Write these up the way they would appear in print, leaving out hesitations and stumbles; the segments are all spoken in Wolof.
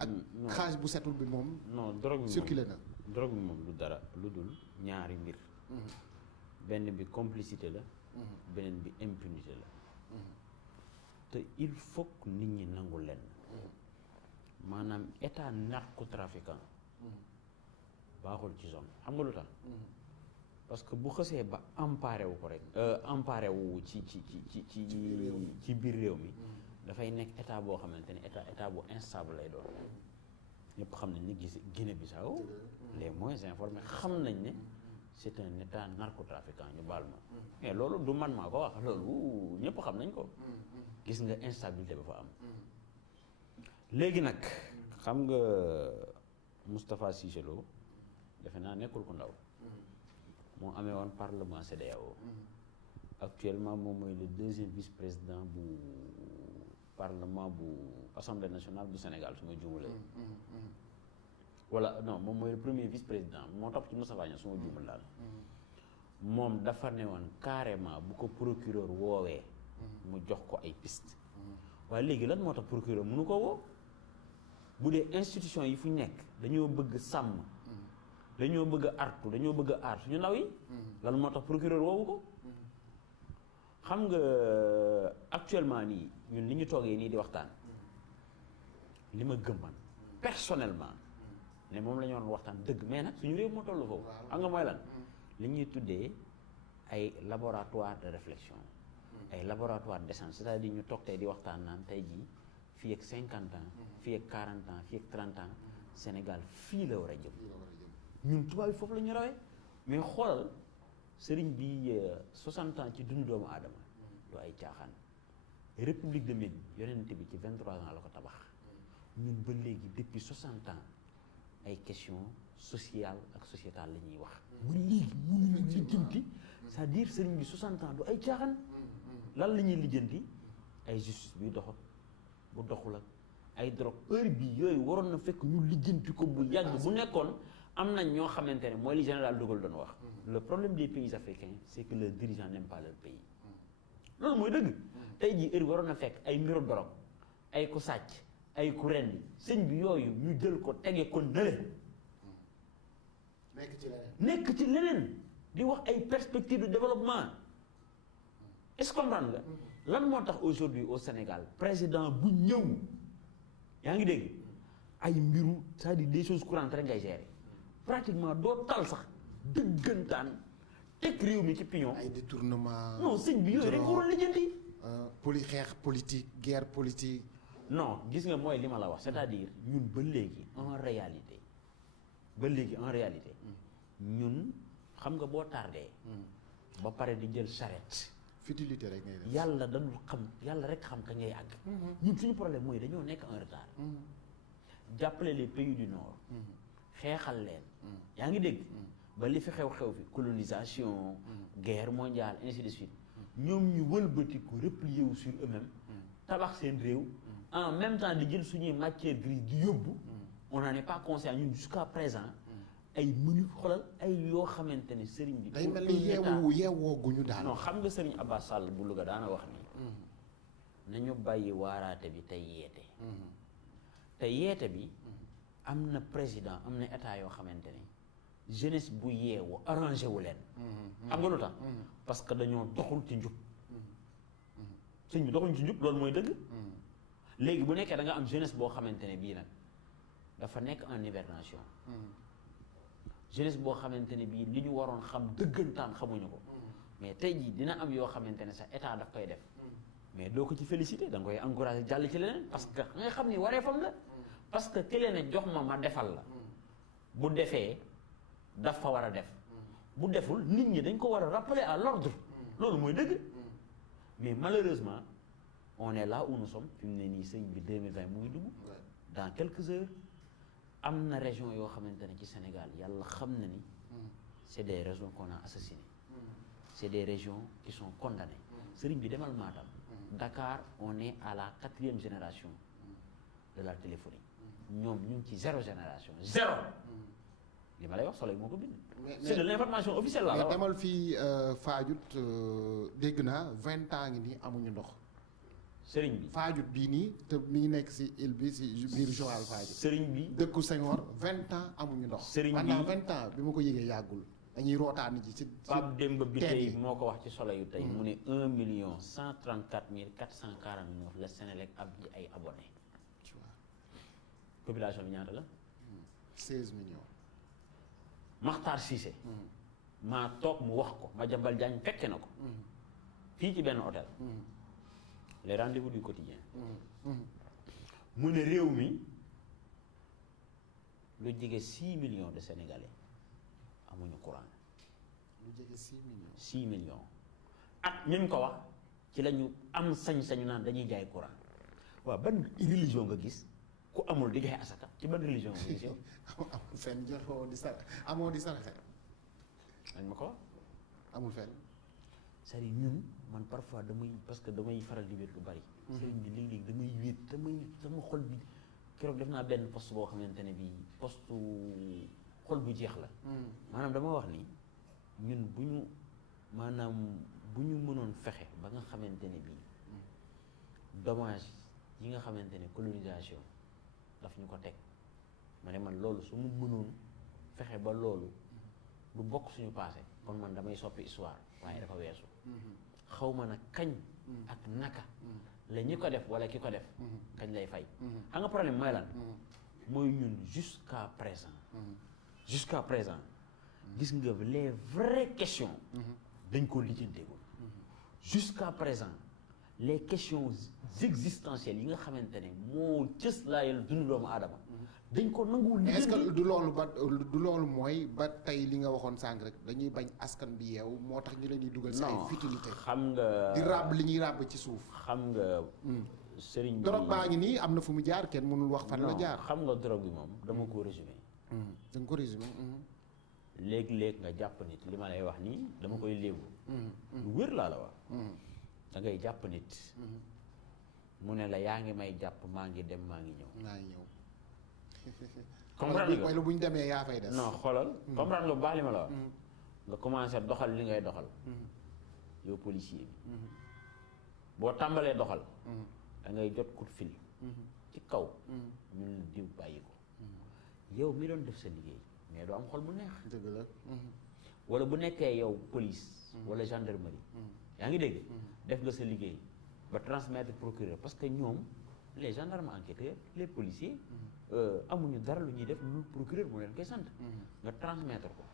ak xaalis bu setul bi moom. non drogue bi circulé na. drogue bi moom du dara lu dul ñaari mbir. benn bi complicité la. beneen bi impunité la. te il faut que nit ñi nangu leen. maanaam état narcotrafiquant. baaxul ci zone xam nga lu tax. parce que bu xësee ba emparé wu ko rek. emparé wu ci biir réew mi. dafay nekk état boo xamante ne état bu instable lay doon. ñëpp xam nañ ne Guinée-Bissau les moins informés xam nañ ne c'est un état narcotrafiquant ñu baal ma. mais loolu du man maa ko wax loolu ñëpp xam nañ ko. gis nga instabilité ba fa am. léegi nag xam nga Moustapha Cissé Lo defe naa nekkul ku ndaw. moo amee woon parlement CEDEAO. actuellement moom mooy le deuxième vice-président bu parlement bu assemblée nationale bu Sénégal su ma juumalee. wala non moom mooy le premier vice-président moo topp ci Moustapha Niasse su ma juumal daal. moom dafa ne woon carrément bu ko procureur woowee. mu jox ko ay piste. waaye léegi lan moo tax procureur mënu ko woo. bu dee institution yi fu nekk dañoo bëgg sàmm. dañoo bëgg a artu dañoo bëgg a aar suñu ndaw yi. lan moo tax procureur woowu ko. xam nga actuellement nii ñun li ñu toogee nii di waxtaan. li ma gëm man personnellement. ne moom la ñu waroon waxtaan dëgg mais nag suñu réew moo toll foofu. xam nga mooy lan. li ñuy tuddee ay laboratoire de réflexion. ay laboratoire d'échange c'est-à-dire ñu toog tey di waxtaan naan tey jii fii ak 50 ans. fii ak 40 ans fii ak 30 ans Sénégal fii la war a jëm. ñun tubaab yi foofu la ñu rawee mais xoolal sëriñ bi 60 ans ci dundu doomu aadama du ay caaxaan république de Médine yonent bi ci 23 ans la ko tabax ñun ba léegi depuis 60 ans ay questions sociales ak sociétales la ñuy wax. ba léegi mënuñu lijjanti c'est-à-dire sëriñ bi 60 ans du ay caaxaan lan la ñuy lijjanti ay justice bi doxut bu doxul ak ay drogue heure bi yooyu waroon na fekk ñu lijjanti ko bu yàgg bu nekkoon. am nañ ñoo xamante ne mooy li général de Gaulle doon wax. le problème des pays africains c'est que leurs dirigeants n'aiment pas leur pays. loolu mooy dëgg. tey jii heure waroon na fekk ay mbiru dorog ay ku sàcc ay ku rendi sëñ bi yooyu ñu jël ko tege ko nële. nekk ci leneen di wax ay perspectives de développement. est-ce que comprendre nga. lan moo tax aujourd'hui au Sénégal président bu ñëw yaa ngi dégg ay mbiru c'est-à-dire des choses courantes rek ngay gérer. pratiquement doo tal sax dëggantaan teg réew mi ci pignon. ay détournement. non sëñ bi yooyu rek waroon lijjanti. xeex politique guerre politique. non gis nga mooy li ma la wax c'est-à-dire ñun ba léegi en réalité. ñun xam nga boo tardé. ba pare di jël charrette. futilité rek ngay def. yàlla dañu xam yàlla rek xam ka ngay àgg. ñun suñu problème mooy dañoo nekk en retard. jàppale les pays du nord. xeexal leen. yaa ngi dégg. ba li fi xew-xew fi colonisation. guerre mondiale ainsi de suite. ñoom ñu wëlbatiku replier wu sur eux-mêmes. tabax seen réew. en même temps di jël suñuy matière grise di yóbbu. on n'en est pas conscient ñun jusqu'à présent. ay mënu xoolal ay yoo xamante ne sëriñ bi. day mel ni yeewoo guñu daal. non xam nga sëriñ Abbas Sall bu Louga daana wax ni. nañu bàyyi waaraate bi tey yeete. te yeete bi. am na président am na état yoo xamante ne jeunesse bu yeewu arrangé wu leen. xam nga lu tax. parce que dañoo doxul ci njub. sëñ bi doxuñ ci njub loolu mooy dëgg. léegi bu nekkee da nga am jeunesse boo xamante ne bii nag dafa nekk en hibernation. jeunesse boo xamante ne bii li ñu waroon xam dëggantaan xamuñu ko. mais tey jii dina am yoo xamante ne sax état daf koy def. mais doo ko ci félicité da nga koy encouragé jàll ci leneen parce que nga xam ni wareefam la. parce que ki leen ne jox ma defal la. bu defee daf fa war a def. bu deful nit ñi dañ ko war a rappeler à l'ordre. loolu mooy dëgg. mais malheureusement on est là où nous sommes fi mu ne nii sëñ bi 2020 mu ngi dugg. dans quelques heures am na région yoo xamante ne ci Sénégal yàlla xam na ni. c'est des régions qu'on a assassinées. c'est des régions qui sont condamnées. sëriñ bi demal Matam. Dakar on est à la 4e génération de la téléphonie. ñoom ñu ngi ci 0 génération 0. li ma lay wax Soleil moo ko bind. c'est de l'information officielle la. mais demal fii Fadiouth dégg naa 20 ans ngi nii amuñu ndox. sëriñ bi Fadiouth bii nii te mi ngi nekk si île bi si biir Joal Fadiouth. sëriñ bi dëkku Senghor 20 ans amuñu ndox. sëriñ bi pendant 20 ans bi ma ko yëgee yàggul dañuy rootaani ji ci Pape Demba bi teen tey yi. moo ko wax ci Soleil yu tey mu ne 1 134 449 la Sénélec am ci ay abonné Tu vois, population bi ñaata la 16 millions. Makhtar Cissé maa toog mu wax ko Madiambal Diagne fekke na ko fii ci benn hôtel les rendez-vous du quotidien mu ne réew mi lu jege 6 millions de Sénégalais amuñu courant lu jege 6 millions. 6 millions at mi ko wax ci la ñu am sañ-sañu naan dañuy jaay courant waaw ban religion nga gis ku amul di joxe asaka ci ban religion nga gis yow amul fenn jotoo di sarax amoo di saraxe dañ ma ko wax amul fenn. c'est-à-dire ñun man parfois parce que damay faral di wéet lu bari sëriñ bi léeg-léeg damay wéet sama xol bi keroog def naa benn poste boo xamante ne bii poste xol bu jeex la maanaam dama wax ni ñun bu ñu mënoon fexe ba nga xamante ne bii dommage yi nga xamante ne colonisation daf ñu ko teg ma ne man loolu su mu mënoon fexe ba loolu lu bokk suñu passé kon man damay soppi histoire waaye dafa weesu xaw ma nag kañ ak naka la ñi ko def wala ki ko def kañ lay fay xam nga problème mooy lan mooy ñun jusqu'à présent gis nga les vraies questions dañ ko lijjanteegul jusqu'à présent les questions existentielles yi nga xamante ne moo cës laayal dund doomu aadama dañ ko nanguwul est-ce que du loolu mooy ba tey li nga waxoon sànq rek dañuy bañ askan bi yeewu moo tax ñu leen di dugal si ay futilité xam nga di ràbb li ñuy ràbb ci suuf xam nga sëriñ bi drogue baa ngi nii am na fu mu jaar kenn mënul wax fan la jaar xam nga drogue bi moom dama ko résumé da nga ko résumé léeg-léeg nga jàpp nit li ma lay wax nii dama koy léegu lu wér laa la wax da ngay jàpp nit mu ne la yaa ngi may jàpp maa ngi dem maa ngi ñëw comprendre nga lu bu ñu demee yaa fay des non xoolal comprendre nga bu baax li ma la wax nga commencé doxal li ngay doxal yow policier bi boo tàmbalee doxal da ngay jot coup de fil ci kaw ñun la diw bàyyi ko yow mi doon def sa liggéey mais doo am xol bu neex dëgg la wala bu nekkee yow police wala gendarmerie yaa ngi dégg def nga sa liggéey ba transmettre procureur parce que ñoom les gendarmes enquêteurs les policiers amuñu dara lu ñuy def lu procureur moo leen koy sant nga transmettre ko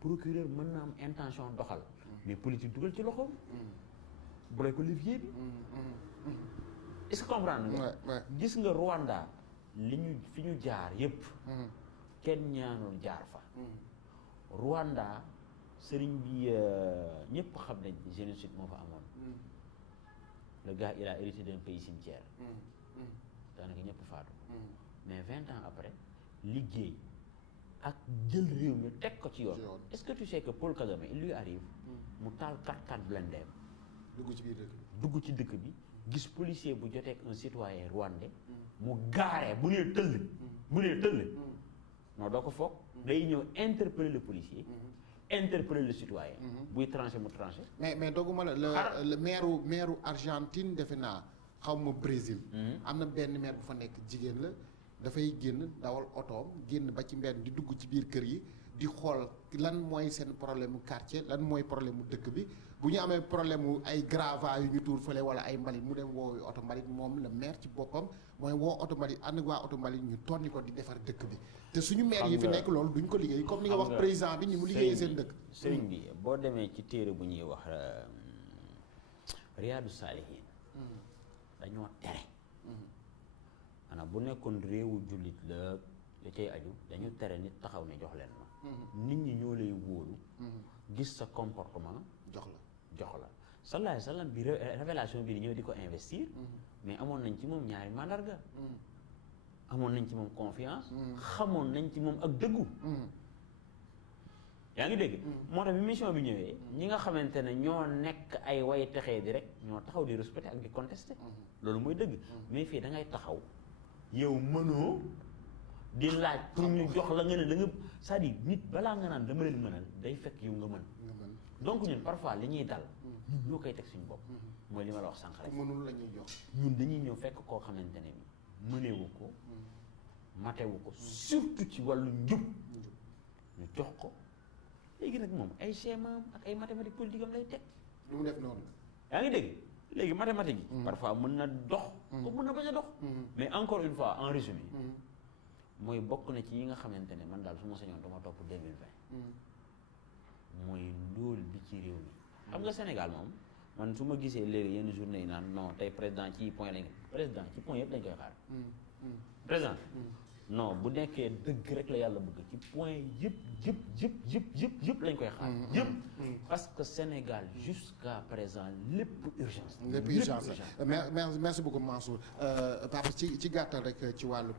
procureur mën na am intention doxal mais politique dugal ci loxoom bu lay ko levier bi est-ce que comprendre nga gis nga Rwanda fi ñu jaar yépp kenn ñaanul jaar fa Rwanda sëriñ bi ñëpp xam nañ génocide moo fa amoon le gars il a hérité d'un pays cimetière daanaka ñëpp faatu mais 20 ans après liggéey ak jël réew mi teg ko ci yoon est-ce que tu sais que Paul Kagame il lui arrive mu taal 4x4 blindé dugg ci dëkk bi gis policier bu joteeg un citoyen rwandais mu gaaree bu nee tëll non doo ko foog day ñëw interpeller le policier interpeller le citoyen buy tranché mu tranché mais dogguma la le maire Argentine defe naa xaw ma Brésil am na benn maire bu fa nekk jigéen la dafay génn dawal otoom génn ba ci mbedd di dugg ci biir kër yi di xool lan mooy seen problème mu quartier lan mooy problème mu dëkk bi bu ñu amee problème mu ay gravats yu ñu tuur fële wala ay mbalit mu dem woowu oto mbalit moom la maire ci boppam mooy woo oto mbalit ànd ak waa oto mbalit ñu tonni ko di defar dëkk bi te suñu maire yi fi nekk loolu duñ ko liggéey comme ni nga wax président bi ni mu liggéeyee seen dëkk sëriñ bi boo demee ci téere bu ñuy wax Riyadu Saalihin dañoo tere maanaam bu nekkoon réewu jullit la da cay aju dañu tere nit taxaw ne jox leen ma nit ñi ñoo lay wóolu gis sa comportement jox la sallallahu alayhi wa sallam bi révélation bi di ñëw di ko investir mais amoon nañ ci moom ñaari mandarga amoon nañ ci moom confiance xamoon nañ ci moom ak dëggu yaa ngi dégg moo tax bi mission bi ñëwee ñi nga xamante ne ñoo nekk ay way texee di rek ñoo taxaw di respecté ak di contesté loolu mooy dëgg mais fii da ngay taxaw yow mënoo di laaj pour ñu jox la nga ne da nga c'est-à-dire nit balaa nga naan dama leen mënal day fekk yow nga mën donc ñun parfois li ñuy dal ñun ñoo koy teg suñu bopp mooy li ma la wax sànq rek mënul la ñuy jox ñun dañuy ñëw fekk koo xamante ne ni mënewu ko matewu ko surtout ci wàllu njub ñu jox ko léegi nag moom ay schéma ak ay mathématiques politique am lay teg lu mu def noonu yaa ngi dégg léegi mathématiques yi parfois mën na dox ko mën na bañ a dox mais encore une fois en résumé mooy bokk na ci yi nga xamante ne man daal su ma sañoon dama topp 2020 mooy ndóol bi ci réew mi xam nga Sénégal moom man su ma gisee léegi yenn journée yi naan non tey président ci point lañ président ci point yëpp lañ koy xaar président non bu nekkee dëgg rek la yàlla bëgg ci point yëpp lañ koy xaar yëpp parce que Sénégal jusqu'à présent lépp urgence merci beaucoup Mansour Papa ci gàttal rek ci wàllu